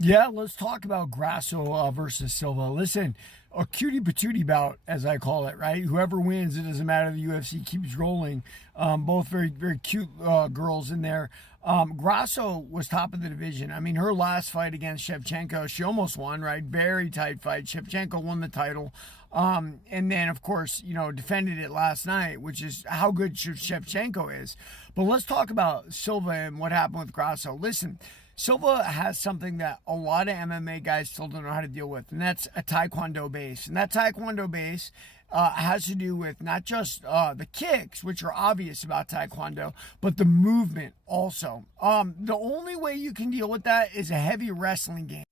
Yeah, let's talk about Grasso versus Silva. Listen, a cutie patootie bout, as I call it, right? Whoever wins, it doesn't matter. The UFC keeps rolling. Both very, very cute girls in there. Grasso was top of the division. I mean, her last fight against Shevchenko, she almost won, right? Very tight fight. Shevchenko won the title. And then, of course, defended it last night, which is how good Shevchenko is. But let's talk about Silva and what happened with Grasso. Listen, Silva has something that a lot of MMA guys still don't know how to deal with, and that's a Taekwondo base. And that Taekwondo base has to do with not just the kicks, which are obvious about Taekwondo, but the movement also. The only way you can deal with that is a heavy wrestling game.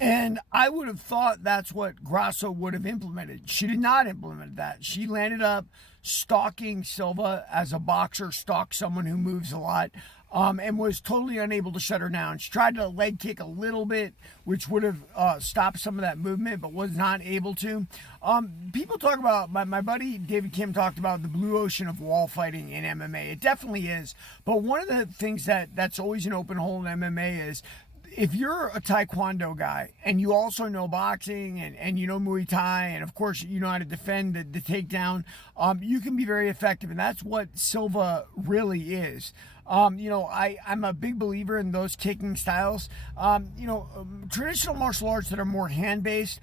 And I would have thought that's what Grasso would have implemented. She did not implement that. She landed up stalking Silva as a boxer stalks someone who moves a lot, and was totally unable to shut her down. She tried to leg kick a little bit, which would have stopped some of that movement, but was not able to. People talk about, my buddy David Kim talked about the blue ocean of wall fighting in MMA. It definitely is. But one of the things that's always an open hole in MMA is, if you're a Taekwondo guy and you also know boxing and you know Muay Thai, and of course you know how to defend the takedown, you can be very effective. And that's what Silva really is. I'm a big believer in those kicking styles. Traditional martial arts that are more hand-based,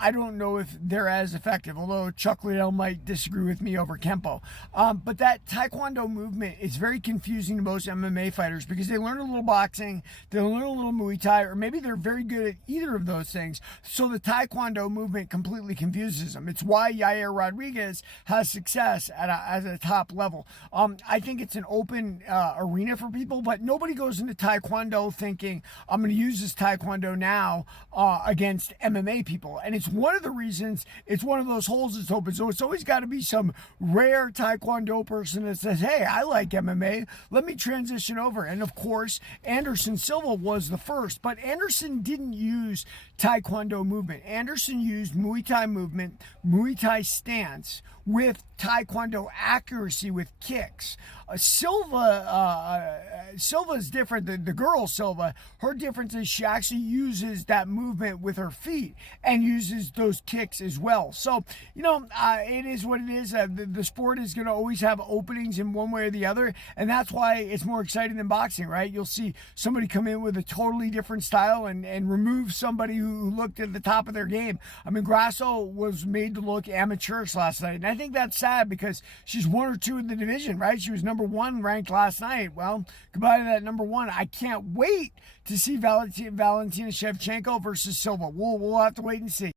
I don't know if they're as effective, although Chuck Liddell might disagree with me over Kempo. But that Taekwondo movement is very confusing to most MMA fighters because they learn a little boxing, they learn a little Muay Thai, or maybe they're very good at either of those things. So the Taekwondo movement completely confuses them. It's why Yair Rodriguez has success at a top level. I think it's an open arena for people, but nobody goes into Taekwondo thinking, I'm going to use this Taekwondo now against MMA people. And it's one of the reasons, it's one of those holes that's open. So it's always got to be some rare Taekwondo person that says, hey, I like MMA, let me transition over. And of course, Anderson Silva was the first, but Anderson didn't use Taekwondo movement. Anderson used Muay Thai movement, Muay Thai stance with Taekwondo accuracy with kicks. Silva's different. The girl Silva, her difference is she actually uses that movement with her feet and uses those kicks as well. So, it is what it is. The sport is going to always have openings in one way or the other, and that's why it's more exciting than boxing, right? You'll see somebody come in with a totally different style and remove somebody who looked at the top of their game. I mean, Grasso was made to look amateurish last night, and I think that's sad because she's one or two in the division, right? She was number one ranked last night. Well, goodbye to that number one. I can't wait to see Valentina Shevchenko versus Silva. We'll have to wait and see.